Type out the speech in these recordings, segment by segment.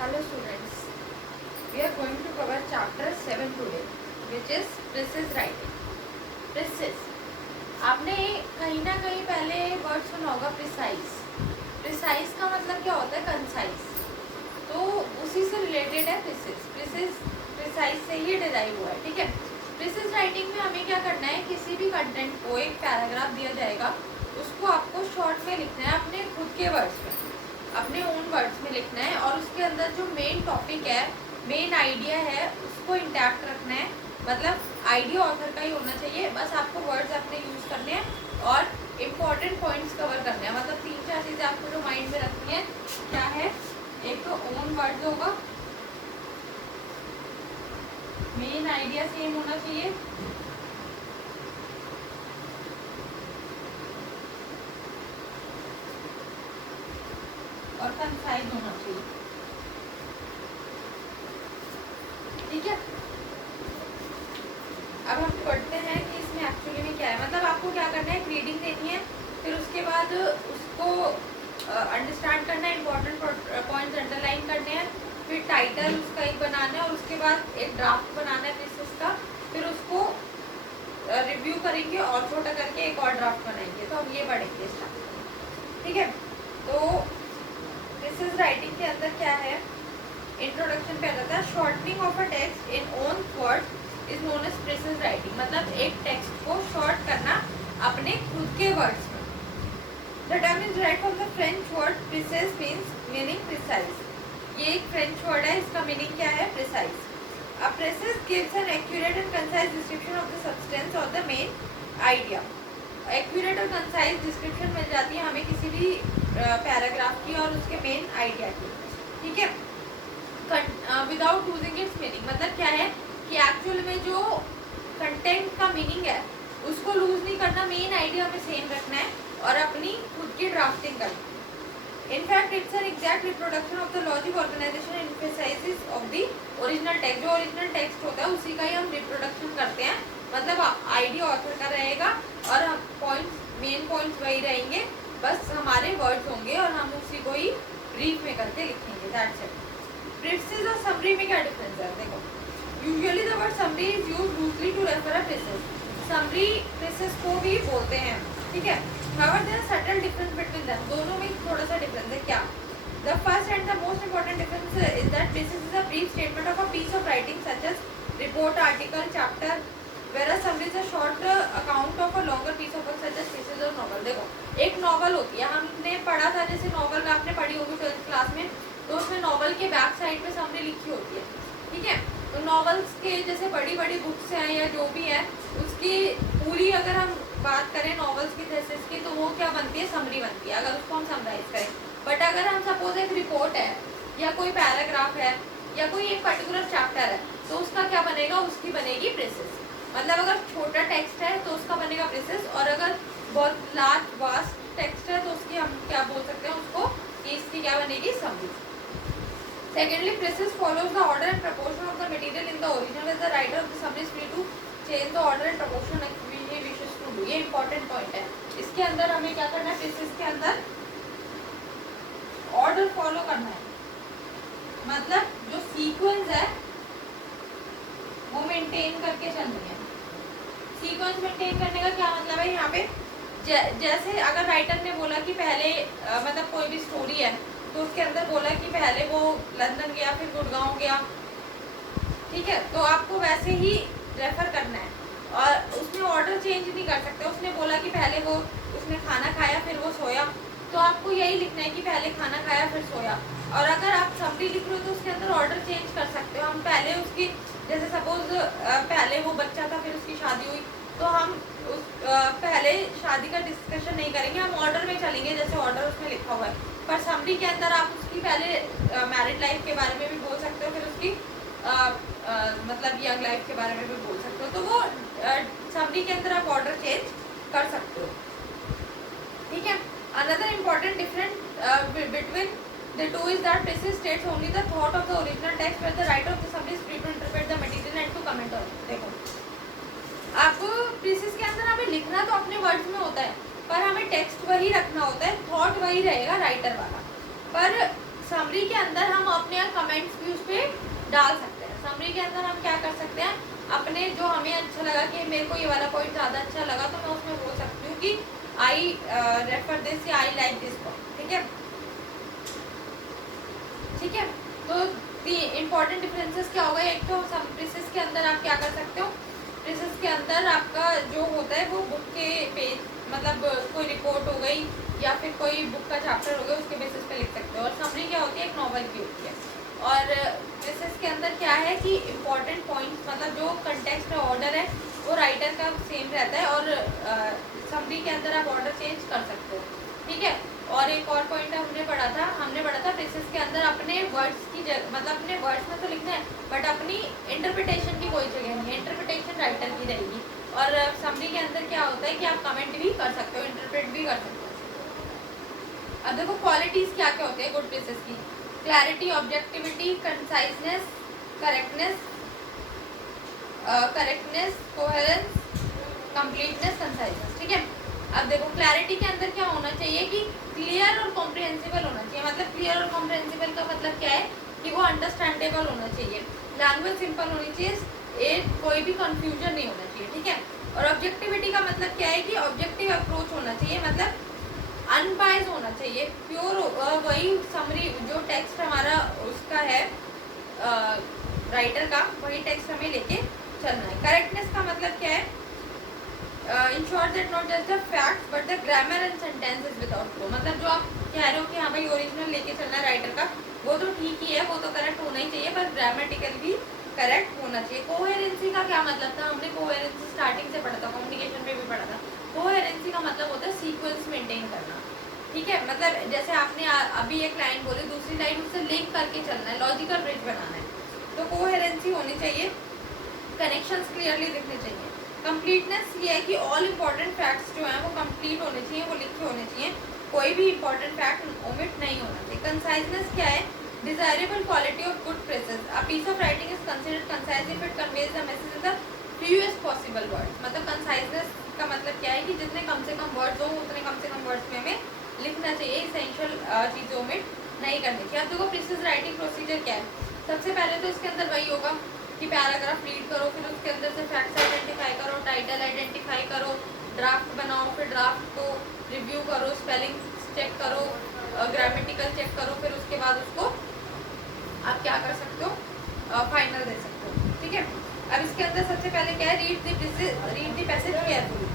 Hello students, we are going to cover chapter 7 today, which is precise writing. Precise, आपने कहीं ना कहीं पहले वर्ड सुना होगा प्रिसाइज. प्रिसाइज का मतलब क्या होता है? कंसाइज. तो उसी से रिलेटेड है प्रिसाइज. प्रिसाइज से ही डिराइव हुआ है. ठीक है. प्रिसाइज राइटिंग में हमें क्या करना है? किसी भी कंटेंट को एक पैराग्राफ दिया जाएगा, उसको आपको शॉर्ट में लिखना है, अपने खुद के वर्ड्स में, अपने ओन वर्ड्स में लिखना है, और उसके अंदर जो मेन टॉपिक है, मेन आइडिया है, उसको इंटैक्ट रखना है. मतलब आइडिया ऑथर का ही होना चाहिए. बस आपको वर्ड्स अपने यूज करने हैं और इम्पॉर्टेंट पॉइंट्स कवर करने हैं. मतलब 3-4 चीज़ें आपको जो माइंड में रखनी है. क्या है? एक तो ओन वर्ड्स होगा, मेन आइडिया सेम होना चाहिए, और कंसाइज होना चाहिए. ठीक है. अब हम पढ़ते हैं कि इसमें एक्चुअली में क्या है. मतलब आपको क्या करना है? एक रीडिंग देनी है, फिर उसके बाद उसको अंडरस्टैंड करना है, इंपॉर्टेंट पॉइंट्स अंडरलाइन करने हैं, फिर टाइटल उसका एक बनाना है, और उसके बाद एक ड्राफ्ट बनाना है प्रिसाइज का. फिर उसको रिव्यू करेंगे और छोटा करके एक और ड्राफ्ट बनाएंगे. तो हम ये पढ़ेंगे स्टार्ट. ठीक है. तो प्रिसाइज राइटिंग के अंदर क्या है? इंट्रोडक्शन पे आता है shortening of a text in own words is known as precise writing. मतलब एक टेक्स्ट को शॉर्ट करना अपने खुद के वर्ड्स में. The term is derived from the French word precise means meaning precise. ये एक फ्रेंच वर्ड है, इसका मीनिंग क्या है? Precise. A precise gives an accurate and concise description of the substance or the main idea. Accurate और concise description मिल जाती है हमें किसी भी पैराग्राफ की और उसके मेन आइडिया की. ठीक है. Without losing its meaning. मतलब क्या है कि एक्चुअल में जो कंटेंट का मीनिंग है उसको लूज नहीं करना, मेन आइडिया हमें सेम रखना है और अपनी खुद की ड्राफ्टिंग करनी है. In fact, it's an exact reproduction of the logic organization and emphasizes of the original text. जो ओरिजिनल टेक्स्ट होता है उसी का ही हम रिप्रोडक्शन करते हैं. मतलब आइडिया ऑथर का रहेगा और हम पॉइंट्स, मेन पॉइंट्स वही रहेंगे, बस हमारे वर्ड्स होंगे और हम उसी को ही ब्रीफ में करके लिखेंगे. That's it. प्रिसाइज और समरी में क्या डिफरेंस है? देखो, usually the word summary is used loosely to refer a precise. Summary precise को भी बोलते हैं. ठीक है. However, there is subtle difference between them. दोनों में थोड़ा सा डिफरेंस है. क्या? The first and the most important difference is that preface is a brief statement of a piece of writing such as report, article, chapter, whereas summary is a short account of a longer piece of work such as thesis or novel. देखो, एक novel होती है, हमने पढ़ा था, जैसे novel आपने पढ़ी होगी 12th क्लास में, तो उसमें नॉवल के बैक साइड पे समरी लिखी होती है. ठीक है. तो नॉवेल्स के जैसे बड़ी बड़ी बुक्स हैं या जो भी है, उसकी पूरी अगर हम बात करें नॉवेल्स की थीसिस की, तो वो क्या बनती है? समरी बनती है, अगर उसको हम समराइज करें. बट अगर हम सपोज एक रिपोर्ट है या कोई पैराग्राफ है या कोई एक पर्टिकुलर चैप्टर है, तो उसका क्या बनेगा? उसकी बनेगी प्रिसाइज. मतलब अगर छोटा टेक्स्ट है तो उसका बनेगा प्रिसाइज, और अगर बहुत लार्ज वास्ट टेक्स्ट है तो उसकी हम क्या बोल सकते हैं उसको, कि इसकी क्या बनेगी? Summary. Secondly, precise follows the order and proportion of the material in the original, as the writer of the summary is free to change the order and proportion he wishes to do. ये important point है. इसके अंदर हमें क्या करना है? precise के अंदर order follow करना है. मतलब जो sequence है वो maintain करके चलनी है. sequence maintain करने का क्या मतलब है? यहाँ पे जैसे अगर राइटर ने बोला कि पहले मतलब कोई भी स्टोरी है तो उसके अंदर बोला कि पहले वो लंदन गया, फिर गुड़गांव गया. ठीक है. तो आपको वैसे ही रेफर करना है और उसमें ऑर्डर चेंज नहीं कर सकते. उसने बोला कि पहले वो उसने खाना खाया, फिर वो सोया, तो आपको यही लिखना है कि पहले खाना खाया फिर सोया. और अगर आप समरी लिख रहे हो तो उसके अंदर ऑर्डर चेंज कर सकते हो. हम पहले उसकी, जैसे सपोज पहले वो बच्चा था, फिर उसकी शादी हुई, तो हम उस पहले शादी का डिस्कशन नहीं करेंगे, हम ऑर्डर में चलेंगे जैसे ऑर्डर उसमें लिखा हुआ है. पर समरी के अंदर आप उसकी पहले मैरिड लाइफ के बारे में भी बोल सकते हो, फिर उसकी मतलब यंग लाइफ के बारे में भी बोल सकते हो. तो वो समरी के अंदर आप ऑर्डर चेंज कर सकते हो. ठीक है. Another important difference between the two is that precise states only the thought of the original text, where the writer of the summary is free to interpret the material and to comment on it. देखो, आपको precise के अंदर हमें लिखना तो अपने words में होता है, पर हमें टेक्स्ट वही रखना होता है, थॉट वही रहेगा राइटर वाला. पर समरी के अंदर हम अपने कमेंट डाल सकते हैं। समरी के अंदर हम क्या कर सकते हैं, अपने जो हमें अच्छा लगा कि मेरे को ये वाला पॉइंट ज़्यादा अच्छा लगा तो मैं उसमें बोल सकती हूँ कि आई रेफर दिस या आई लाइक दिस पॉइंट। ठीक है, ठीक है। तो इम्पोर्टेंट डिफरेंसेस क्या होगा, एक तो प्रेसेस के अंदर आप क्या कर सकते हो, प्रेसेस के अंदर आपका जो होता है वो बुक के पेज, मतलब कोई रिपोर्ट हो गई या फिर कोई बुक का चैप्टर हो गया, उसके बेसिस पे लिख सकते हो। और समरी क्या होती है, एक नॉवल की होती है। और प्रेसेस के अंदर क्या है कि इम्पोर्टेंट पॉइंट्स, मतलब जो कंटेक्स्ट है, ऑर्डर है, वो राइटर का सेम रहता है, और समरी के अंदर आप ऑर्डर चेंज कर सकते हो। ठीक है। और एक और पॉइंट हमने पढ़ा था प्रेसेस के अंदर अपने वर्ड्स की मतलब अपने वर्ड्स में तो लिखना है, बट अपनी इंटरप्रिटेशन की कोई जगह नहीं है, इंटरप्रिटेशन राइटर की रहेगी। और समरी के अंदर क्या होता है कि आप कमेंट भी कर सकते हो, इंटरप्रेट भी कर सकते हो। अब देखो क्वालिटीज क्या क्या होते हैं गुड प्रेसेस की, clarity, objectivity, conciseness, correctness, coherence, completeness, conciseness. ठीक है। अब देखो क्लैरिटी के अंदर क्या होना चाहिए कि क्लियर और कॉम्प्रिहेंसिबल होना चाहिए। मतलब क्लियर और कॉम्प्रिहेंसिबल का मतलब क्या है कि वो अंडरस्टैंडेबल होना चाहिए, लैंग्वेज सिंपल होनी चाहिए, कोई भी कंफ्यूजन नहीं होना चाहिए। ठीक है। और ऑब्जेक्टिविटी का मतलब क्या है कि ऑब्जेक्टिव अप्रोच होना चाहिए, मतलब अनबायस होना चाहिए, प्योर, वही समरी जो टेक्स्ट हमारा उसका है राइटर का, वही टेक्स्ट हमें लेके चलना है। करेक्टनेस का मतलब क्या है, ensure that not just the facts but the grammar and sentences without flow. मतलब जो आप कह रहे हो कि हाँ भाई ओरिजिनल लेके चलना है राइटर का, वो तो ठीक ही है, वो तो करेक्ट होना ही चाहिए, पर ग्रामेटिकल भी करेक्ट होना चाहिए। कोहेरेंसी का क्या मतलब था, हमने कोहेरेंसी स्टार्टिंग से पढ़ा था, कम्युनिकेशन में भी पढ़ा था। कोहेरेंसी का मतलब होता है सीक्वेंस मेंटेन करना। ठीक है। मतलब जैसे आपने अभी एक लाइन बोली, दूसरी लाइन उससे लिंक करके चलना है, लॉजिकल ब्रिज बनाना है, तो कोहेरेंसी होनी चाहिए, कनेक्शंस क्लियरली दिखने चाहिए। कंप्लीटनेस ये है कि ऑल इंपॉर्टेंट फैक्ट्स जो हैं वो कंप्लीट होने चाहिए, वो लिखे होने चाहिए, कोई भी इंपॉर्टेंट फैक्ट ओमिट नहीं होना चाहिए। कंसाइजनेस क्या है, desirable quality of good precis, a piece of writing is considered concise if it conveys the message in the fewest possible words. मतलब कंसाइजनेस का मतलब क्या है कि जितने कम से कम वर्ड्स हो उतने कम से कम वर्ड्स में हमें लिखना चाहिए, इसेंशियल चीज़ें ओमिट नहीं करनी चाहिए। अब देखो प्रेसेस राइटिंग प्रोसीजर क्या है, सबसे पहले तो इसके अंदर वही होगा कि पैराग्राफ रीड करो, फिर उसके अंदर से फैक्ट्स आइडेंटिफाई करो, टाइटल आइडेंटिफाई करो, ड्राफ्ट बनाओ, फिर ड्राफ्ट को रिव्यू करो, स्पेलिंग चेक करो, ग्रामेटिकल चेक करो, फिर उसके बाद उसको आप क्या कर सकते हो, फाइनल दे सकते हो। ठीक है। अब इसके अंदर सबसे पहले क्या है, read the passage carefully,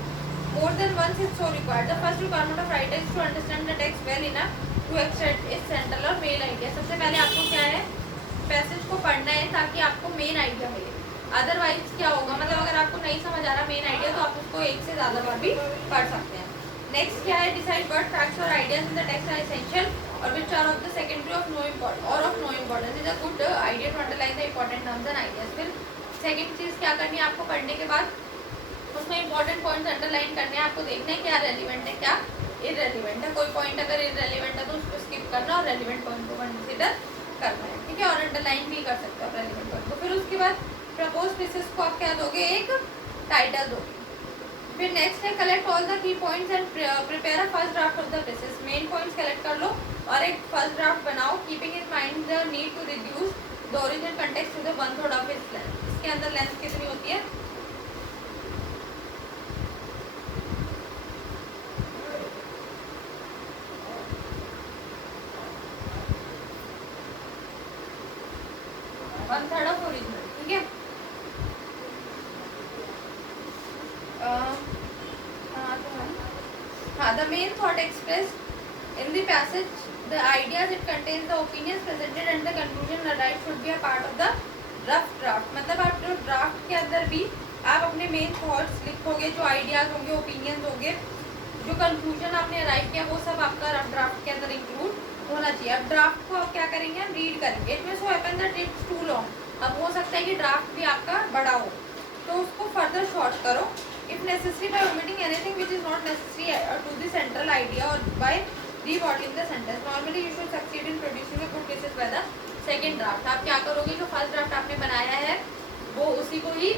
more than once is so required. The first requirement of writer is to understand the text well enough to extract its central और मेन आइडिया। सबसे पहले आपको क्या है, पैसेज को पढ़ना है ताकि आपको मेन आइडिया मिले। अदरवाइज क्या होगा, मतलब अगर आपको नहीं समझ आ रहा मेन आइडिया तो आप उसको एक से ज़्यादा बार भी पढ़ सकते हैं। नेक्स्ट क्या है, डिसाइड व्हाट फैक्ट्स और ideas in the text are essential और which are of the secondary of no importance और of no importance is a good idea to underline the important terms and ideas. फिर second चीज़ क्या करनी है आपको, पढ़ने के बाद उसमें इंपॉर्टेंट पॉइंट्स अंडरलाइन करने हैं, आपको देखना है क्या रेलिवेंट है क्या इररेलिवेंट है। कोई पॉइंट अगर इररेलिवेंट है तो उसको स्किप करना और रेलिवेंट पॉइंट को कंसिडर करना है। ठीक है। और अंडरलाइन भी कर सकते हो रेलिवेंट पॉइंट को। फिर उसके बाद प्रपोज प्रेसेस को आप क्या दोगे, एक टाइटल दोगे। फिर नेक्स्ट है collect all the key points and prepare a first draft of the precis. Main points collect कर लो और एक फर्स्ट ड्राफ्ट बनाओ, keeping in mind the need to reduce the original context to the 1/3 of its length. इसके अंदर length कितनी होती है, वन थर्ड ऑफ ओरिजिनल। ठीक है। हाँ, the main thought express in the passage, the ideas it contains, the opinions presented and the conclusion arrived should be a part of the rough draft। मतलब आप जो draft के अंदर भी आप अपने मेन थॉट्स लिखोगे, जो आइडियाज होंगे, ओपिनियंस होंगे, जो कंक्लूजन आपने अराइव किया वो सब आपका रफ ड्राफ्ट के अंदर इंक्लूड होना चाहिए। अब ड्राफ्ट को आप क्या करेंगे, हम रीड करेंगे। It may so happen that it's too long. अब हो सकता है कि ड्राफ्ट भी आपका बड़ा हो तो उसको फर्दर शॉर्ट करो, if necessary by omitting anything which is not necessary to the central idea और by rebottling the sentence. Normally you should succeed in producing a good precis by the second draft. आप क्या करोगे, जो first draft आपने बनाया है वो उसी को ही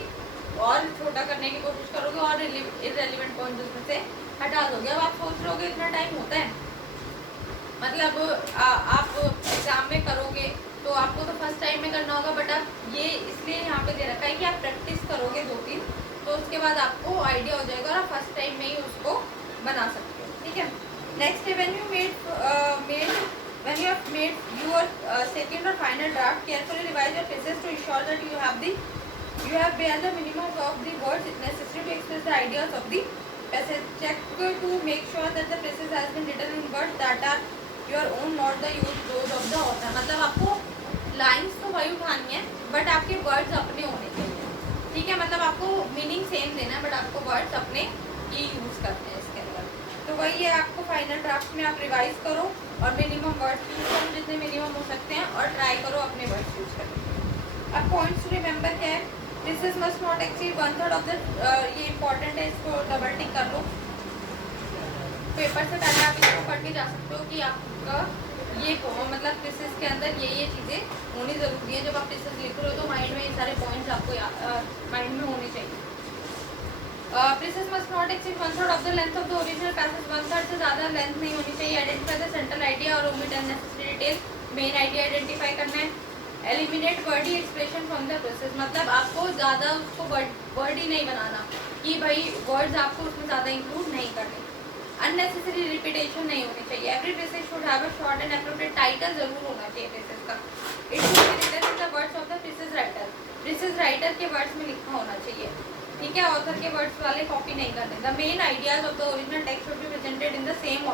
और छोटा करने की कोशिश करोगे और इररेलेवेंट पॉइंट उसमें से हटा दोगे। अब आप सोच रहे हो इतना टाइम होता है, मतलब आप एग्जाम में करोगे तो आपको तो फर्स्ट टाइम में करना होगा, बट आप ये इसलिए यहाँ पे दे रखा है कि आप प्रैक्टिस करोगे 2-3, तो उसके बाद आपको आइडिया हो जाएगा और आप फर्स्ट टाइम में ही उसको बना सकते हो, ठीक है। नेक्स्ट है when you have made your second or final draft, carefully revise your thesis to ensure that you have bare the minimum of the words necessary to express the ideas of the passage. Check to make sure that the thesis has been written in words that are your own, not the used those of the author. मतलब आपको lines तो वही उठानी है, but आपके words अपने होने चाहिए, ठीक है। मतलब आपको मीनिंग सेम देना है, बट आपको वर्ड्स अपने ही यूज करने हैं इसके अंदर। तो वही है, आपको फाइनल ड्राफ्ट में आप रिवाइज करो और मिनिमम वर्ड्स यूज करो जितने मिनिमम हो सकते हैं, और ट्राई करो अपने वर्ड्स यूज करने। अब पॉइंट्स टू रिमेंबर क्या है, this must not exceed 1/3 of the, ये इंपॉर्टेंट है, इसको डबल टिक कर लो। पेपर से पहले आप इसको पढ़ के जा सकते हो कि आपका ये मतलब थीसिस के अंदर ये चीज़ें होनी ज़रूरी है। जब आप थीसिस लिख रहे हो तो माइंड में ये सारे पॉइंट्स आपको माइंड में होने चाहिए। Thesis must not exceed 1/3 of the length of the original passage, 1/3 से ज़्यादा लेंथ नहीं होनी चाहिए। आइडेंटिफाई द सेंट्रल आइडिया और omit unnecessary detail, main idea identify करना है। Eliminate Verde expression from the process, मतलब आपको ज़्यादा उसको वर्ड ही नहीं बनाना कि भाई वर्ड्स आपको उसमें ज़्यादा इंक्लूड नहीं करने। अननेसेसरी रिपीटेशन नहीं होनी चाहिए। Every precis should have a short and appropriate title जरूर होना चाहिए प्रेसेज का। It should be written in the words of the precis writer, precis writer के वर्ड्स में लिखा होना चाहिए, ठीक है। ऑथर के वर्ड्स वाले कॉपी नहीं करने। The main ideas of the original text should be presented in the same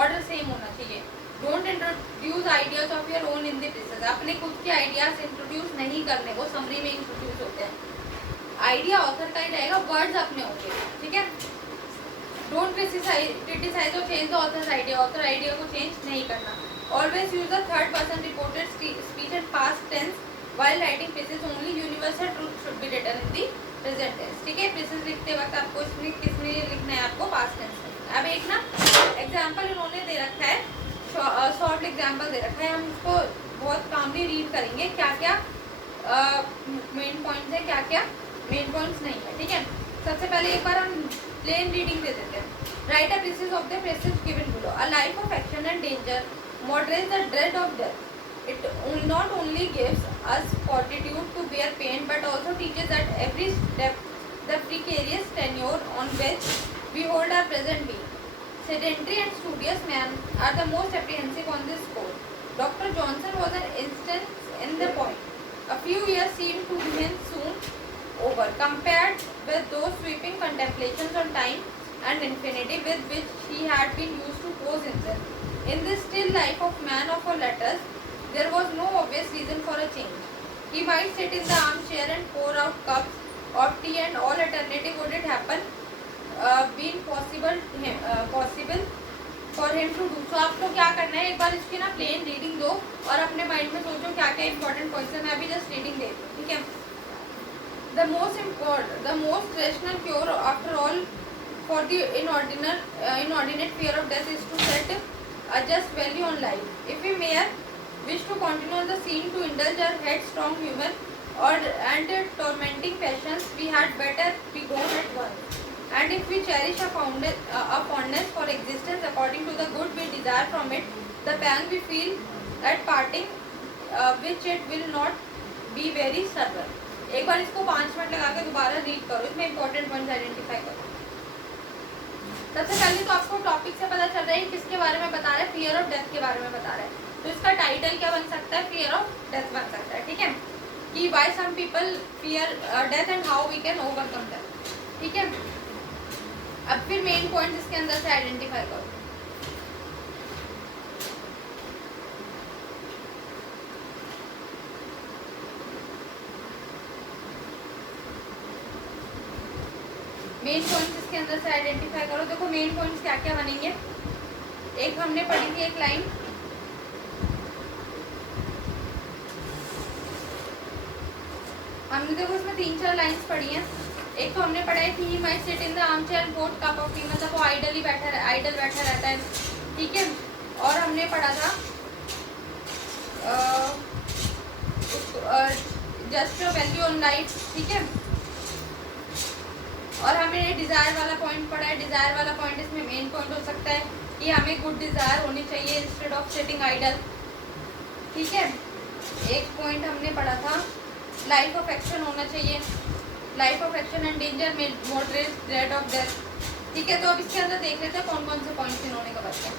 order same होना चाहिए। Don't introduce ideas of your own in the presses, अपने खुद के आइडियाज इंट्रोड्यूस नहीं करने, वो समरी में इंट्रोड्यूस होते हैं। आइडिया ऑथर का ही रहेगा, वर्ड्स अपने होंगे, ठीक है। डोंट क्रिटिसाइज और change the author's idea, author idea को चेंज नहीं करना। Always use the third person reported speech and past tense while writing precis, only universal truth should be written in the present tense, ठीक है। Presses लिखते वक्त आपको इसमें किसमें लिखना है, आपको पास्ट टेंस में। अब एक ना एग्जाम्पल इन्होंने दे रखा है, शॉर्ट एग्जाम्पल दे रखा है, हम उसको बहुत कामली रीड करेंगे, क्या क्या मेन पॉइंट्स है, क्या क्या मेन पॉइंट्स नहीं है, ठीक है। सबसे पहले एक बार हम प्लेन रीडिंग दे देते हैं। Right a presses of the presses given below, a life of action and danger moderates the dread of death. It not only gives us fortitude to bear pain, but also teaches at every step the precarious tenure on which we hold our present being. Sedentary and studious men are the most apprehensive on this score. Dr. Johnson was an instance in the point. A few years seemed to him soon over, compared with those sweeping contemplations on time and infinity with which he had been used to pose himself. In this still life of man of letters, there was no obvious reason for a change. He might sit in the armchair and pour out cups of tea, and all alternative would it happen been possible for him to do. So आपको क्या करना है, एक बार इसकी ना plane reading दो और अपने माइंड में सोचो क्या क्या इंपॉर्टेंट पॉइंट्स है। मैं अभी जस्ट रीडिंग दे दूँ, ठीक है। The most rational cure after all for the inordinate fear of death is to set a just value on life. If we may wish to continue on the scene to indulge our headstrong human and tormenting passions, we had better be gone at once. And if we cherish a fondness for existence according to the good we desire from it, the pang we feel at parting, which it will not be very subtle. एक बार इसको 5 minute लगा के दोबारा read करो, इसमें important points identify करो। सबसे पहले तो आपको टॉपिक से पता चल रहा है किसके बारे में बता रहा है, फियर ऑफ डेथ के बारे में बता रहा है। तो इसका टाइटल क्या बन सकता है, फियर ऑफ डेथ बन सकता है, ठीक है, कि why some people fear death and how we can overcome death, ठीक है। अब फिर मेन पॉइंट इसके अंदर से आइडेंटिफाई करो। मेन पॉइंट्स इसके अंदर से आइडेंटिफाई करो। देखो मेन पॉइंट्स क्या क्या बनेंगे, एक हमने पढ़ी थी एक लाइन, हमने देखो इसमें 3-4 लाइंस पढ़ी हैं। एक तो हमने पढ़ा है कि he might sit in the armchair and pour cup of tea, मतलब वो आइडल बैठा रहता है, ठीक है। और हमने पढ़ा था जस्ट वैल्यू ऑन लाइफ, ठीक है। और हमने डिज़ायर वाला पॉइंट पढ़ा है। डिज़ायर वाला पॉइंट इसमें मेन पॉइंट हो सकता है कि हमें गुड डिज़ायर होनी चाहिए इंस्टेड ऑफ सिटिंग आइडल, ठीक है। एक पॉइंट हमने पढ़ा था, लाइफ ऑफ एक्शन होना चाहिए, life of action and danger में मॉडरेट थ्रेट ऑफ डेथ। ठीक है, तो अब इसके अंदर देख लेते हैं कौन कौन से पॉइंट्स इन्होंने कवर किया।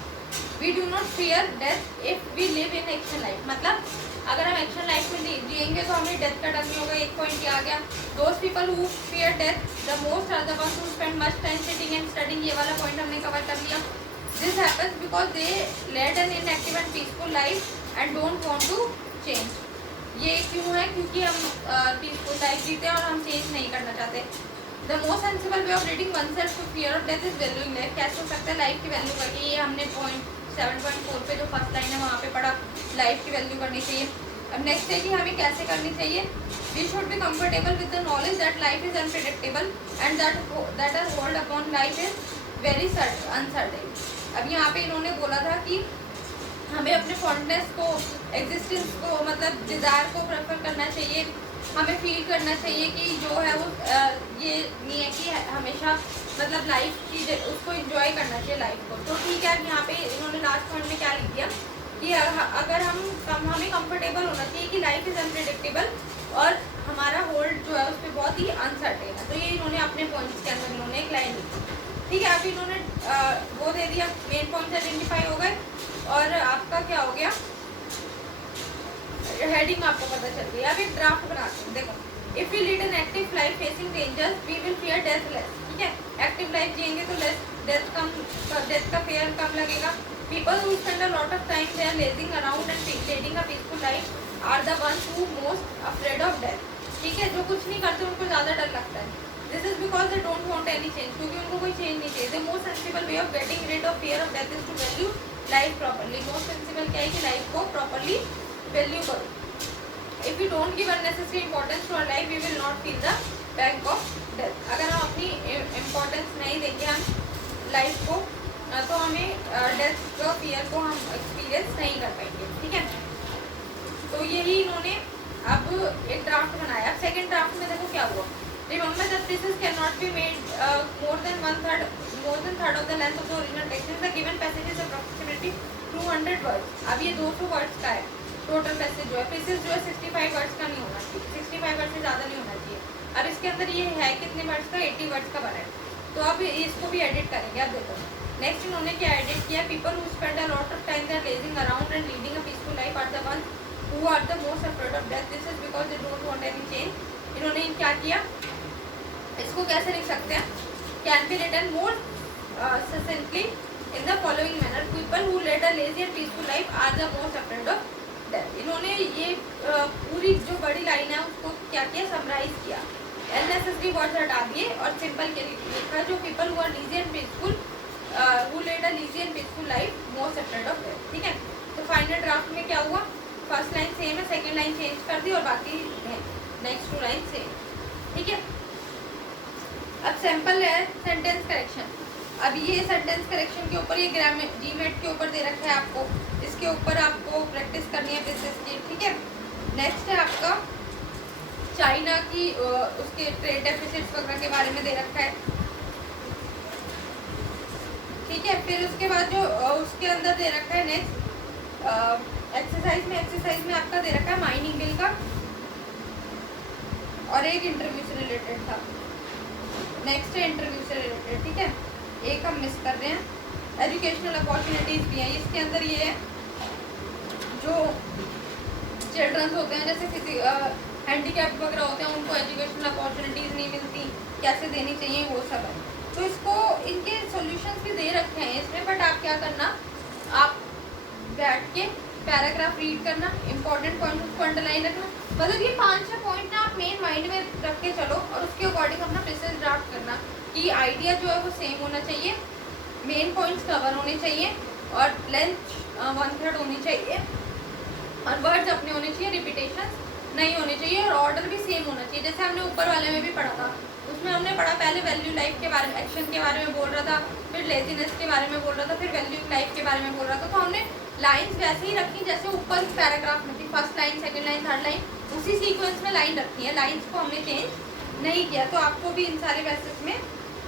We do not fear death if we live in action life, मतलब अगर हम एक्शन लाइफ में जिएंगे तो हमें डेथ का डर नहीं होगा। एक पॉइंट ये आ गया। Those people who fear death the most are the ones who spend much time sitting and studying, ये वाला पॉइंट हमने कवर कर लिया। This happens because they led an inactive and peaceful life and don't want to change. ये क्यों है? क्योंकि हम पीसफुल लाइफ जीते हैं और हम चेंज नहीं करना चाहते। The most sensible way of ridding oneself to fear of death is valuing life. कैसे हो सकता है लाइफ की वैल्यू करके? ये हमने पॉइंट 7.4 पे जो फर्स्ट लाइन है वहाँ पे पढ़ा, लाइफ की वैल्यू करनी चाहिए। अब नेक्स्ट है कि हमें कैसे करनी चाहिए। We should be comfortable with the knowledge that life is unpredictable and that our hold upon life is very uncertain. अब यहाँ पे इन्होंने बोला था कि हमें अपने फॉन्डनेस को, एग्जिस्टेंस को, मतलब डिज़ायर को प्रेफर करना चाहिए। हमें फील करना चाहिए कि जो है वो ये नहीं है कि हमेशा मतलब लाइफ की उसको एंजॉय करना चाहिए लाइफ को। तो ठीक है, यहाँ पे इन्होंने लास्ट पॉइंट में क्या लिख दिया कि अगर हमें कंफर्टेबल होना चाहिए कि लाइफ इज़ अनप्रिडिक्टेबल और हमारा होल्ड जो है उस पर बहुत ही अनसर्टेन है। तो ये इन्होंने अपने पॉइंट्स के अंदर इन्होंने एक लाइन लिखी। ठीक है, अब इन्होंने वो दे दिया, मेन पॉइंट्स आइडेंटिफाई हो गए और आपका क्या हो गया, हेडिंग आपको पता चल गई। अब एक ड्राफ्ट बनाते हैं। देखो, if we lead an active life facing dangers we will fear death less. ठीक है, एक्टिव लाइफ जिएंगे तो लेस डेथ का फेयर कम लगेगा। People who spend a lot of time they are lazing around and leading a peaceful life are the ones who most afraid of death. ठीक है, जो कुछ नहीं करते उनको ज़्यादा डर लगता है। This is because they don't want any change, क्योंकि उनको कोई चेंज नहीं चाहिए। The most sensible way of getting rid of fear of death is to value life properly. Most sensible क्या है कि लाइफ को प्रॉपर्ली वैल्यू करो। If we don't give unnecessary importance to our life, we will not feel the pang of death. अगर हम अपनी importance नहीं देंगे हम लाइफ को, तो हमें डेथ का फियर को हम एक्सपीरियंस नहीं कर पाएंगे। ठीक है, तो यही इन्होंने अब एक ड्राफ्ट बनाया। अब सेकेंड ड्राफ्ट में देखो क्या हुआ। Remember that pieces cannot be made more than third of the length of the original text. The given passage is approximately 200 words. अब ये 200 वर्ड्स का है टोटल पैसेज जो है। पीसेस जो है 65 वर्ड्स का नहीं होना चाहिए, 65 वर्ड से ज़्यादा नहीं होना चाहिए। अब इसके अंदर ये है कितने वर्ड्स का, 80 वर्ड्स का बना है। तो अब इसको भी एडिट करेंगे। अब देखो नेक्स्ट इन्होंने क्या एडिट किया। People who spend a lot of time they are lazing around and leading a peaceful life are the ones who are the most afraid of death. This is because they don't want any change. इन्होंने क्या किया, इसको कैसे लिख सकते हैं, can be written more succinctly in the following manner. People who lead a lazy and peaceful life are the most afraid of death. इन्होंने ये पूरी जो बड़ी लाइन है उसको क्या किया, समराइज किया। अननेसेसरी वर्ड्स हटा दिए और सिंपल के लिखा जो people who are lazy and peaceful who lead a lazy and peaceful life most afraid of death. ठीक है, तो फाइनल ड्राफ्ट में क्या हुआ, फर्स्ट लाइन सेम है, सेकेंड लाइन चेंज कर दी और बाकी नेक्स्ट 2 लाइन सेम। ठीक है, अब सैंपल है सेंटेंस करेक्शन। अब ये सेंटेंस करेक्शन के ऊपर ये ग्रामर जीमेट के ऊपर दे रखा है आपको, इसके ऊपर आपको प्रैक्टिस करनी है बिजनेस की। ठीक है, नेक्स्ट है आपका चाइना की उसके ट्रेड डेफिसिट्स वगैरह के बारे में दे रखा है। ठीक है, फिर उसके बाद जो उसके अंदर दे रखा है नेक्स्ट एक्सरसाइज में आपका दे रखा है माइनिंग बिल का और एक इंटरव्यू से रिलेटेड था। नेक्स्ट है इंटरव्यू से रिलेटेड। ठीक है, एक हम मिस कर रहे हैं। एजुकेशनल अपॉर्चुनिटीज़ भी हैं इसके अंदर। ये है जो चिल्ड्रंस होते हैं जैसे किसी हैंडीकैप वगैरह होते हैं उनको एजुकेशनल अपॉर्चुनिटीज़ नहीं मिलती, कैसे देनी चाहिए वो सब है। तो इसको इनके सॉल्यूशंस भी दे रखे हैं इसमें, बट आप क्या करना, आप बैठ के पैराग्राफ रीड करना, इंपॉर्टेंट पॉइंट उसको अंडरलाइन रखना। मतलब ये 5-6 पॉइंट ना आप मेन माइंड में रख के चलो और उसके अकॉर्डिंग अपना प्रेजेंट ड्राफ्ट करना कि आइडिया जो है वो सेम होना चाहिए, मेन पॉइंट्स कवर होने चाहिए और लेंथ 1/3 होनी चाहिए और वर्ड्स अपने होने चाहिए, रिपीटेशन नहीं होने चाहिए और ऑर्डर भी सेम होना चाहिए। जैसे हमने ऊपर वाले में भी पढ़ा था, उसमें हमने पढ़ा पहले वैल्यू लाइफ के बारे में, एक्शन के बारे में बोल रहा था, फिर लेजीनेस के बारे में बोल रहा था, फिर वैल्यू लाइफ के बारे में बोल रहा था। तो हमने लाइन्स वैसे ही रखी जैसे ऊपर पैराग्राफ में थी, first line, second line, third line, उसी सीक्वेंस में लाइन रखी है। लाइन्स को हमने चेंज नहीं किया। तो आपको भी इन सारे पैसेज में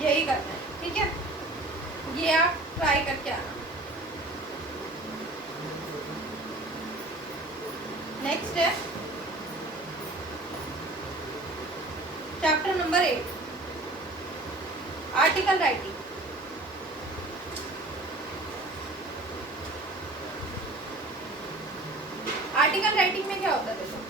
यही करना है। ठीक है, ये आप ट्राई करके आना। नेक्स्ट है chapter number 8, article writing. Article writing में क्या होता है देखो,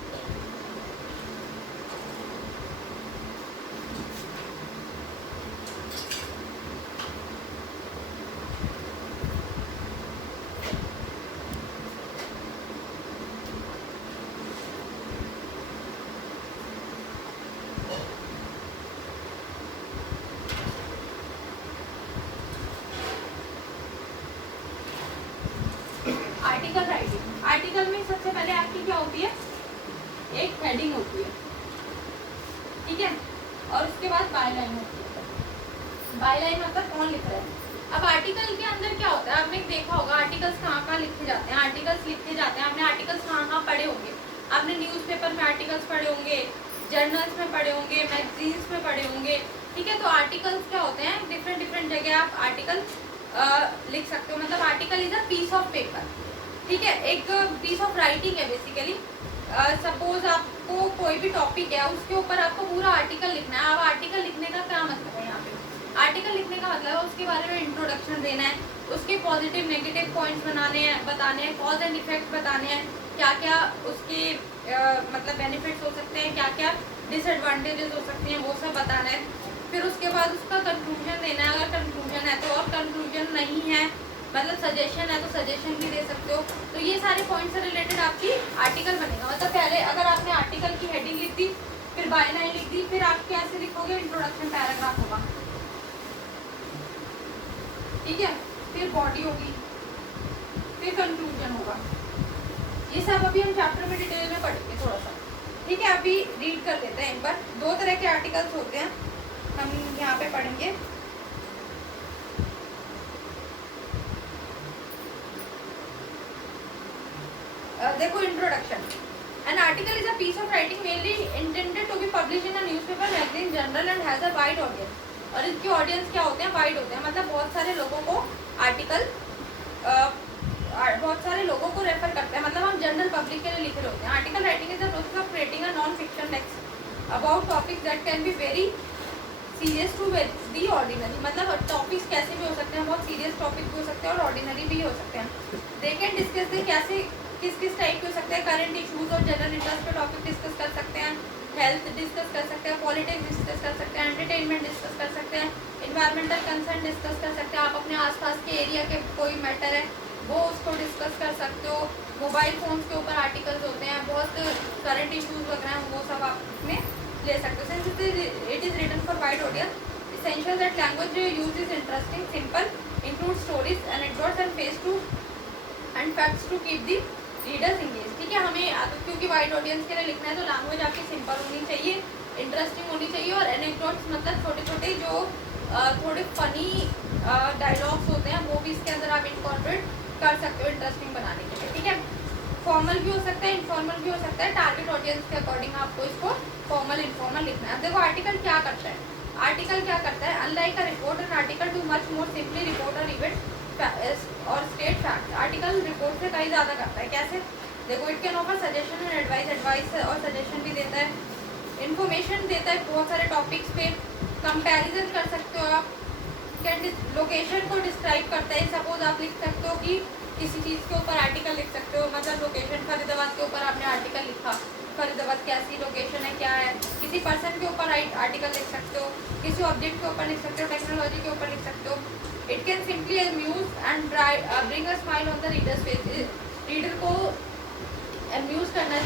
आर्टिकल राइटिंग। आर्टिकल में सबसे पहले आपकी क्या होती है, एक हेडिंग होती है, ठीक है, और उसके बाद बायलाइन होती है। बायलाइन मतलब कौन लिख रहा है। अब आर्टिकल के अंदर क्या होता है, आपने देखा होगा आर्टिकल्स कहाँ कहाँ लिखे जाते हैं, आर्टिकल्स लिखे जाते हैं, आपने आर्टिकल्स कहाँ कहाँ पढ़े होंगे, आपने न्यूज़पेपर में आर्टिकल्स पढ़े होंगे, जर्नल्स में पढ़े होंगे, मैगजीन्स में पढ़े होंगे, ठीक है। तो आर्टिकल्स क्या होते हैं, डिफरेंट डिफरेंट जगह आप आर्टिकल लिख सकते हो। मतलब article is a piece of paper, ठीक है, एक पीस ऑफ राइटिंग है बेसिकली। सपोज आपको कोई भी टॉपिक है, उसके ऊपर आपको पूरा आर्टिकल लिखना है। अब आर्टिकल लिखने का क्या मतलब है, यहाँ पे आर्टिकल लिखने का मतलब है उसके बारे में इंट्रोडक्शन देना है, उसके पॉजिटिव नेगेटिव पॉइंट्स बनाने हैं, बताने हैं, कॉज एंड इफेक्ट बताने हैं, क्या क्या उसके मतलब बेनिफिट्स हो सकते हैं, क्या क्या डिसएडवांटेजेस हो सकते हैं, वो सब बताना है। फिर उसके बाद उसका कंक्लूजन देना है, अगर कंक्लूजन है तो, और कंक्लूजन नहीं है मतलब सजेशन है तो सजेशन भी दे सकते हो। तो ये सारे पॉइंट से रिलेटेड आपकी आर्टिकल बनेगा। मतलब पहले अगर आपने आर्टिकल की हेडिंग लिख दी, फिर बायलाइन लिख दी, फिर आप कैसे लिखोगे, इंट्रोडक्शन पैराग्राफ होगा, ठीक है, फिर बॉडी होगी, फिर कंक्लूजन होगा। ये सब अभी हम चैप्टर में डिटेल में पढ़ेंगे थोड़ा सा, ठीक है। अभी रीड कर लेते हैं एक बार। दो तरह के आर्टिकल्स होते हैं, हम यहाँ पे पढ़ेंगे। देखो introduction. An article is a piece of writing mainly intended to be published in a newspaper, magazine, journal and has a wide audience. और इसकी ऑडियंस क्या होते हैं, वाइड होते हैं, मतलब बहुत सारे लोगों को आर्टिकल बहुत सारे लोगों को रेफर करते हैं, मतलब हम जनरल पब्लिक के लिए लिखे होते हैं। Article writing is the process of creating a non fiction text about topics that can be very serious to the ordinary. मतलब टॉपिक्स कैसे भी हो सकते हैं, बहुत सीरियस टॉपिक भी हो सकते हैं और ऑर्डिनरी भी हो सकते हैं। दे कैन डिस्कस दे कैसे किस किस टाइप के हो सकते हैं, करंट इशूज और जनरल इंटरेस्ट पे टॉपिक डिस्कस कर सकते हैं, हेल्थ डिस्कस कर सकते हैं, पॉलिटिक्स डिस्कस कर सकते हैं, एंटरटेनमेंट डिस्कस कर सकते हैं, इन्वायरमेंटल कंसर्न डिस्कस कर सकते हैं, आप अपने आसपास के एरिया के कोई मैटर है वो उसको डिस्कस कर सकते हो। मोबाइल फोन्स के ऊपर आर्टिकल्स होते हैं, बहुत करंट इशूज वगैरह हैं, वो सब आप में ले सकते हो। Since it is written for wide audience, essential that language used is interesting, simple, includes stories, anecdotes and face to and facts to keep the readers engaged। ठीक है, हमें क्योंकि वाइड ऑडियंस के लिए लिखना है तो लैंग्वेज आपकी सिंपल होनी चाहिए, इंटरेस्टिंग होनी चाहिए, और एनेक्डोट्स मतलब छोटे छोटे जो थोड़े फनी डायलॉग्स होते हैं वो भी इसके अंदर आप इनकॉर्पोरेट कर सकते हो इंटरेस्टिंग बनाने के लिए। ठीक है, फॉर्मल भी हो सकता है, इनफॉर्मल भी हो सकता है, टारगेट ऑडियंस के अकॉर्डिंग आपको इसको फॉर्मल इनफॉर्मल लिखना है। अब देखो आर्टिकल क्या करता है, आर्टिकल क्या करता है, unlike a report an article too much more simply report और इवेंट और स्टेट फैक्ट। आर्टिकल रिपोर्ट से कहीं ज़्यादा करता है। कैसे, देखो it can offer suggestion and advice, advice और सजेशन भी देता है, इन्फॉर्मेशन देता है बहुत सारे टॉपिक्स पे, कंपैरिजन कर सकते हो आप, कैन लोकेशन को डिस्क्राइब करता है। सपोज आप लिख सकते हो कि किसी चीज़ के ऊपर आर्टिकल लिख सकते हो, मतलब लोकेशन फरीदाबाद के ऊपर आपने आर्टिकल लिखा, फरीदाबाद कैसी लोकेशन है, क्या है, किसी पर्सन के ऊपर आर्टिकल लिख सकते हो, किसी ऑब्जेक्ट के ऊपर लिख सकते हो, टेक्नोलॉजी के ऊपर लिख सकते हो। It can simply amuse and bring a smile on the reader's face. Reader को अम्यूज करना है,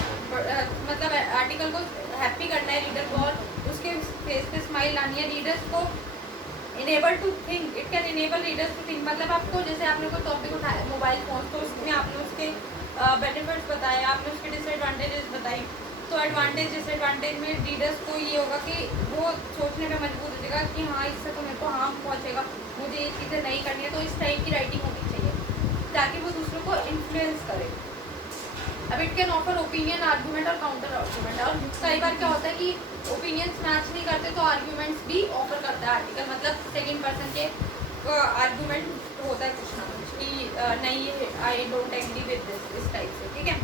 मतलब आर्टिकल को हैप्पी करना है रीडर को, और उसके फेस पे स्माइल लानी है। रीडर्स को enable to think, it can enable readers to think, मतलब आपको जैसे आपने कोई टॉपिक उठाया मोबाइल फोन, तो उसमें आपने उसके बेनिफिट्स बताए, आपने उसके डिसएडवांटेजेस बताई, तो एडवांटेज डिसएडवांटेज में रीडर्स को ये होगा कि वो सोचने में मजबूर हो जाएगा कि हाँ इससे तो मेरे को हार्म पहुँचेगा, मुझे ये चीज़ें नहीं करनी है। तो इस टाइप की राइटिंग होनी चाहिए ताकि वो दूसरों को इन्फ्लुएंस करे। अब it can offer opinion, argument और काउंटर आर्ग्यूमेंट, और कई बार क्या होता है कि ओपिनियंस मैच नहीं करते तो आर्ग्यूमेंट्स भी ऑफर करता है आर्टिकल, मतलब सेकंड पर्सन के आर्ग्यूमेंट होता है कुछ ना कुछ कि नहीं I don't agree with this, इस टाइप से। ठीक है,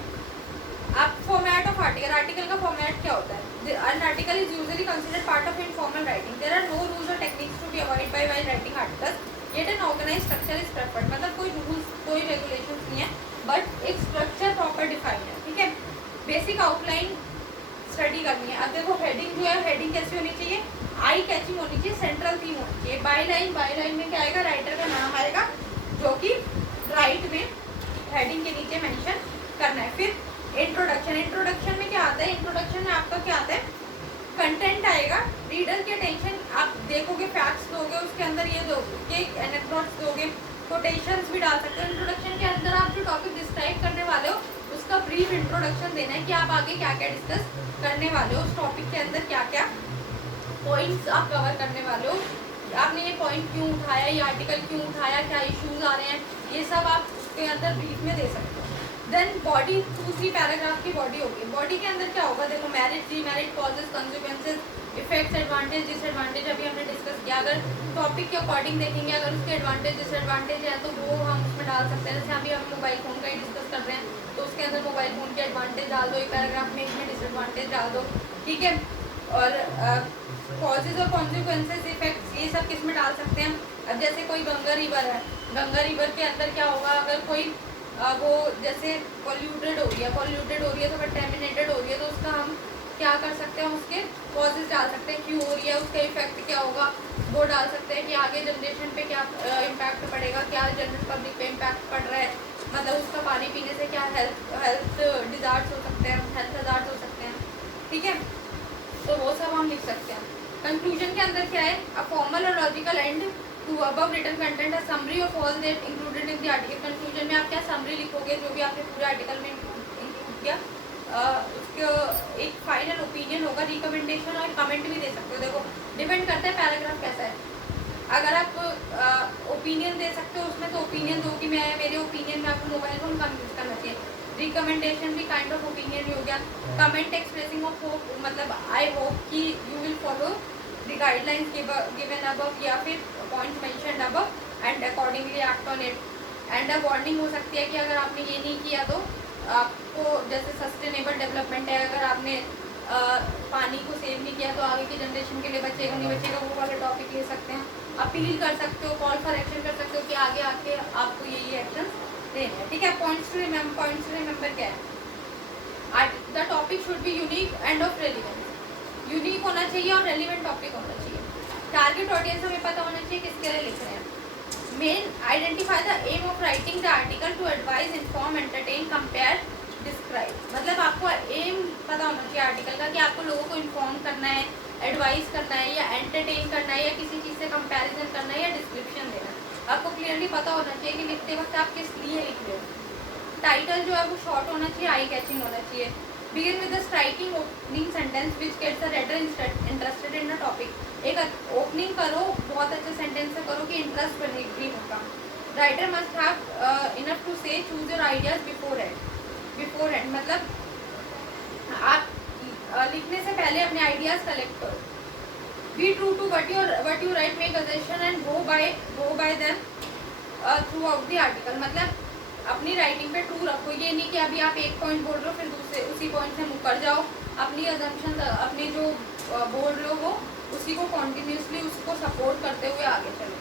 आप फॉर्मेट ऑफ आर्टिकल, आर्टिकल का फॉर्मेट क्या होता है? An article is usually considered part of informal writing. There are no rules और techniques to be avoid by while writing articles, yet an organize structure is preferred. मतलब कोई rules कोई regulations नहीं है, बट एक स्ट्रक्चर प्रॉपर डिफाइन है, ठीक है। बेसिक आउटलाइन स्टडी करनी है। अब देखो हेडिंग जो है, हेडिंग कैसी होनी चाहिए? आई कैचिंग होनी चाहिए, सेंट्रल थीम होनी चाहिए। बाय लाइन, बाय लाइन में क्या आएगा? राइटर का नाम आएगा जो कि राइट में हेडिंग के नीचे मेंशन करना है। फिर इंट्रोडक्शन, इंट्रोडक्शन में क्या आता है? इंट्रोडक्शन में आपका क्या आता है? कंटेंट आएगा, रीडर की अटेंशन आप देखोगे, फैक्ट्स दोगे, उसके अंदर ये दोगे, एनेक्डोट्स दोगे, कोटेशंस भी डाल सकते हो। इंट्रोडक्शन के अंदर आप जो टॉपिक डिस्क्राइब करने वाले हो उसका ब्रीफ इंट्रोडक्शन देना है कि आप आगे क्या क्या डिस्कस करने वाले हो, उस टॉपिक के अंदर क्या क्या पॉइंट्स आप कवर करने वाले हो, आपने ये पॉइंट क्यों उठाया, ये आर्टिकल क्यों उठाया, क्या इश्यूज आ रहे हैं, ये सब आप उसके अंदर ब्रीफ में दे सकते हो। देन बॉडी, 2-3 पैराग्राफ की बॉडी होगी। बॉडी के अंदर क्या होगा? देखो merit, demerit, causes, consequences, effects, advantage, disadvantage अभी हमने डिस्कस किया। अगर टॉपिक के अकॉर्डिंग देखेंगे, अगर उसके एडवांटेज डिसएडवांटेज है तो वो हम उसमें डाल सकते हैं। जैसे अभी हम मोबाइल फ़ोन का ही डिस्कस कर रहे हैं तो उसके अंदर मोबाइल फ़ोन के एडवांटेज डाल दो एक पैराग्राफ में, इसमें डिसएडवांटेज डाल दो, ठीक है। और कॉजेज और कॉन्सिक्वेंसेज, इफेक्ट्स, ये सब किस में डाल सकते हैं? अब जैसे कोई गंगा रिवर है, गंगा रिवर के अंदर क्या होगा? अगर कोई वो जैसे पॉल्यूटेड हो रही है तो कंटेमिनेटेड हो रही है, तो उसका हम क्या कर सकते हैं? उसके कॉजेज डाल सकते हैं, क्यों हो रही है, उसका इफेक्ट क्या होगा, वो डाल सकते हैं कि आगे जनरेशन पे क्या इम्पैक्ट पड़ेगा, क्या जनरल पब्लिक पे इम्पैक्ट पड़ रहा है, मतलब उसका पानी पीने से क्या हेल्थ डिजार्ट्स हो सकते हैं, हेल्थ हजार्ट्स हो सकते हैं, ठीक है। तो वो सब हम लिख सकते हैं। कंक्लूजन के अंदर क्या है? अ फॉर्मल और logical end to above written content, a summary of all that included in the article. Conclusion में आप क्या समरी लिखोगे, जो भी आपने पूरे आर्टिकल में इंक्लूड किया, उसके एक फाइनल ओपिनियन होगा, रिकमेंडेशन और कमेंट भी दे सकते हो। देखो डिपेंड करता है पैराग्राफ कैसा है। अगर आप ओपिनियन दे सकते हो उसमें, तो ओपिनियन दो कि मैं मेरे ओपिनियन में आपको मोबाइल फोन कम यूज़ करना चाहिए। रिकमेंडेशन भी काइंड ऑफ ओपिनियन हो गया। कमेंट एक्सप्रेसिंग ऑफ होप, मतलब आई होप कि you will follow the guidelines given above, या फिर point mentioned above and accordingly act on it. And a warning हो सकती है कि अगर आपने ये नहीं किया तो आपको, जैसे सस्टेनेबल डेवलपमेंट है, अगर आपने पानी को सेव नहीं किया तो आगे की जनरेशन के लिए बचेगा नहीं बचेगा, वो वाले टॉपिक ले सकते हैं। अपील कर सकते हो, कॉल फॉर एक्शन कर सकते हो कि आगे आके आपको ये एक्शन देने हैं, ठीक है। पॉइंट्स टू रिमेंबर क्या है? The topic should be unique end of relevance. Unique होना चाहिए और रेलिवेंट टॉपिक होना चाहिए। टारगेट ऑडियंस हमें पता होना चाहिए किसके लिए लिख रहे हैं। Main, identify the aim of writing the article to advise, inform, entertain, compare, describe. मतलब आपको एम पता होना चाहिए आर्टिकल का कि आपको लोगों को इन्फॉर्म करना है, एडवाइस करना है, या एंटरटेन करना है, या किसी चीज़ से कंपैरिजन करना है, या डिस्क्रिप्शन देना है। आपको क्लियरली पता होना चाहिए कि लिखते वक्त आप किस लिए लिख रहे हो। टाइटल जो है वो शॉर्ट होना चाहिए, आई कैचिंग होना चाहिए। Begin with the striking opening sentence which gets the reader interested in the topic. एक ओपनिंग करो, बहुत अच्छे सेंटेंस से करो कि इंटरेस्ट बने भी होगा। Writer must have enough to say choose your ideas beforehand. मतलब आप लिखने से पहले अपने आइडियाज कलेक्ट करो। Be true to what you write, make suggestion and go by them throughout the article. मतलब अपनी राइटिंग पे ट्रू रखो। ये नहीं कि अभी आप एक पॉइंट बोल रहे हो फिर दूसरे उसी पॉइंट से मुकर जाओ। अपनी अजम्पशन, अपनी जो बोल रहे हो उसी को कॉन्टिन्यूसली उसको सपोर्ट करते हुए आगे चलो।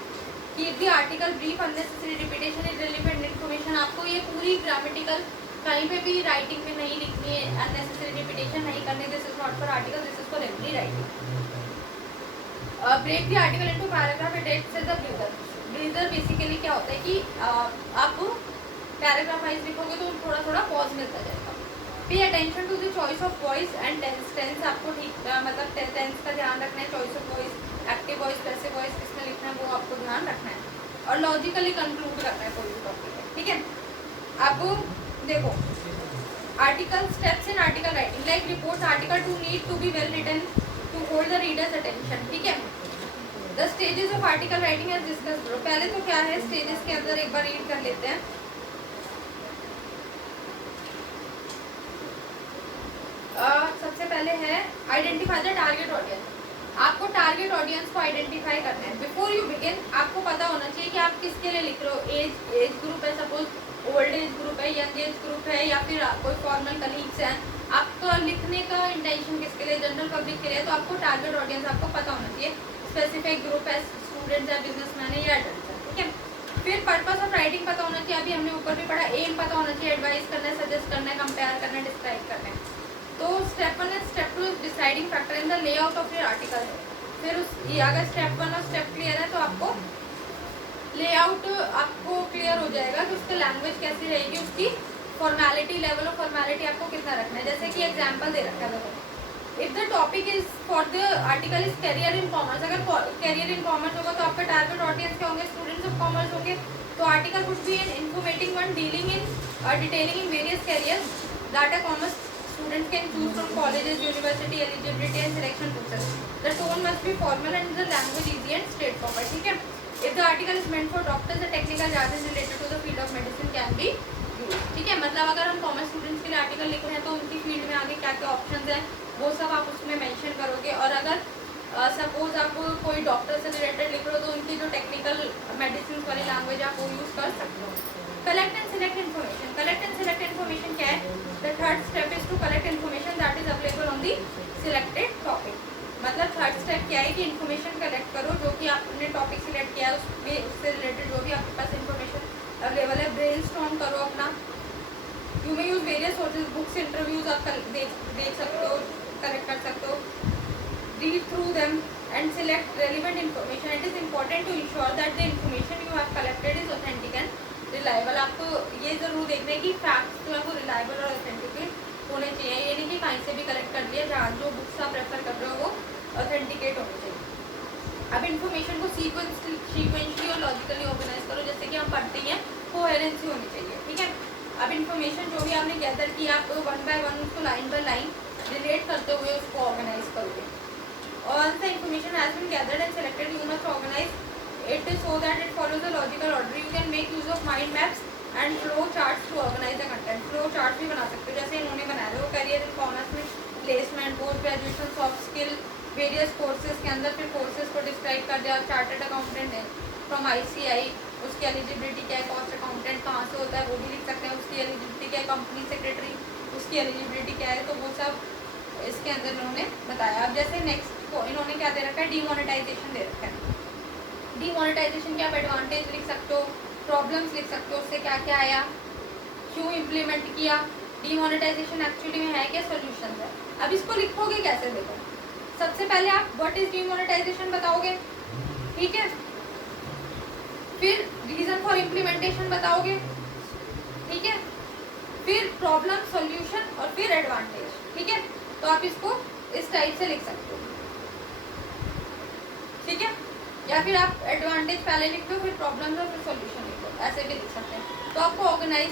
Keep the article brief, unnecessary repetition, irrelevant information. आपको ये पूरी ग्रामेटिकल कहीं पे भी राइटिंग में नहीं लिखनी है, अननेसेसरी रिपीटेशन नहीं करनी। This is not for article, this is for every writing. Break the article into paragraph at at से द ब्रीदर। ब्रीदर बेसिकली क्या होता है कि आप पैराग्राफ वाइज लिखोगे तो थोड़ा थोड़ा पॉज मिलता जाएगा। Pay attention to the choice of voice and tense. Tense आपको ठीक मतलब टेंस का ध्यान रखना है। Choice of voice, active voice, passive voice किसमें लिखना है वो आपको ध्यान रखना है। और लॉजिकली कंक्लूड करना है कोई भी टॉपिक है, ठीक है। अब देखो article steps in article writing, like report article to need to be well written to hold the readers attention, ठीक है। The stages of article writing as discuss. पहले तो क्या है स्टेजेस के अंदर एक बार रीड कर लेते हैं। सबसे पहले है आइडेंटिफाई द टारगेट ऑडियंस। आपको टारगेट ऑडियंस को आइडेंटिफाई करना है। बिफोर यू बिगिन आपको पता होना चाहिए कि आप किसके लिए लिख रहे हो। एज ग्रुप है, सपोज ओल्ड एज ग्रुप है, यंग एज ग्रुप है, या फिर कोई फॉर्मल कलीग्स हैं, आपका लिखने का इंटेंशन किसके लिए, जनरल पब्लिक के लिए, तो आपको टारगेट ऑडियंस आपको पता होना चाहिए, स्पेसिफिक ग्रुप है, स्टूडेंट्स है, बिजनेसमैन है या एडल्ट है, ठीक है। फिर पर्पस ऑफ राइटिंग पता होना चाहिए, अभी हमने ऊपर भी पढ़ा, एम पता होना चाहिए, एडवाइस करना है, सजेस्ट करना है, कंपेयर करना है, डिस्क्राइब करना है। तो step 1 and step 2 deciding factor in the layout of your article है। फिर उस अगर स्टेप 1 और स्टेप क्लियर है तो आपको लेआउट आपको क्लियर हो जाएगा कि उसकी लैंग्वेज कैसी रहेगी, उसकी फॉर्मेलिटी, लेवल ऑफ फॉर्मेलिटी आपको कितना रखना है। जैसे कि एग्जांपल दे रखा है, if the topic is for the article is career in commerce, अगर करियर इन कॉमर्स होगा तो आपका टारगेट ऑडियंस क्या होंगे, स्टूडेंट्स ऑफ कॉमर्स होंगे। तो article would be an informative one dealing in detailing in various career that a commerce students can choose from colleges, university, eligibility and selection process. The tone must be formal and the language easy and straightforward, ठीक है। If the article is meant for doctors, the technical jargon related to the field of medicine can be used, ठीक है। मतलब अगर हम commerce students के लिए article लिख रहे हैं तो उनकी फील्ड में आगे क्या क्या ऑप्शंस हैं वो सब आप उसमें मेंशन करोगे। और अगर सपोज आप कोई डॉक्टर से रिलेटेड लिख रहे हो तो उनकी जो टेक्निकल मेडिसिन वाली लैंग्वेज आप वो यूज़ कर सकते हो। Collect and select information, collect and select information क्या है, the third step is to collect information that is available on the selected topic. मतलब थर्ड स्टेप क्या है कि इन्फॉर्मेशन कलेक्ट करो जो कि आपने टॉपिक सिलेक्ट किया है उसमें, उससे रिलेटेड जो भी आपके पास इन्फॉर्मेशन अवेलेबल है, ब्रेनस्टॉर्म करो अपना। You may use various sources, books, interviews आप देख सकते हो, कलेक्ट कर सकते हो, read through them and select relevant information. It is important to ensure that the information you have collected is authentic and reliable. आपको ये जरूर देखना है कि फैक्ट्स जो है वो रिलायबल और ऑथेंटिकेट होने चाहिए। ये नहीं कि कहीं से भी कलेक्ट कर लिया, जहाँ जो बुक्स आप रेफर कर रहे हो वो ऑथेंटिकेट होनी चाहिए। अब इन्फॉर्मेशन को सीक्वेंशली और लॉजिकली ऑर्गेनाइज करो, जैसे कि हम पढ़ते हैं, कोहेरेंसी होनी चाहिए, ठीक है। अब इन्फॉर्मेशन जो भी आपने गैदर किया आप वन बाय वन उसको लाइन बाय लाइन रिलेट करते हुए उसको ऑर्गेनाइज करोगे। Once the information has been gathered and selected, you must organize it so that it follows a logical order. You can make use of mind maps and flow charts to organize the content. Flow charts भी बना सकते हो, जैसे इन्होंने बनाया है वो career in commerce में placement, post graduation, soft skill, various courses के अंदर फिर कोर्सेज को डिस्क्राइब कर दिया। चार्टर्ड अकाउंटेंट है फ्रॉम ICI, उसकी एलिजिबिलिटी क्या है, कॉस्ट अकाउंटेंट कहाँ से होता है वो भी लिख सकते हैं, उसकी एलिजिबिलिटी क्या है, कंपनी सेक्रेटरी उसकी एलिजिबिलिटी क्या है, तो वो सब इसके अंदर इन्होंने बताया। अब जैसे नेक्स्ट इन्होंने क्या दे रखा है, डीमोनेटाइजेशन दे रखा है। डीमोनेटाइजेशन के आप एडवांटेज लिख सकते हो, प्रॉब्लम्स लिख सकते हो, उससे क्या क्या आया, क्यों इम्प्लीमेंट किया, डीमोनेटाइजेशन एक्चुअली में है क्या, सॉल्यूशन है। अब इसको लिखोगे कैसे, देखो सबसे पहले आप व्हाट इज डीमोनेटाइजेशन बताओगे, ठीक है, फिर रीजन फॉर इम्प्लीमेंटेशन बताओगे, ठीक है, फिर प्रॉब्लम, सॉल्यूशन और फिर एडवांटेज, ठीक है। तो आप इसको इस टाइप से लिख सकते हो, ठीक है। या फिर आप एडवांटेज पहले लिख दो, फिर प्रॉब्लम और फिर सॉल्यूशन लिख दो, ऐसे भी लिख सकते हैं। तो आपको ऑर्गेनाइज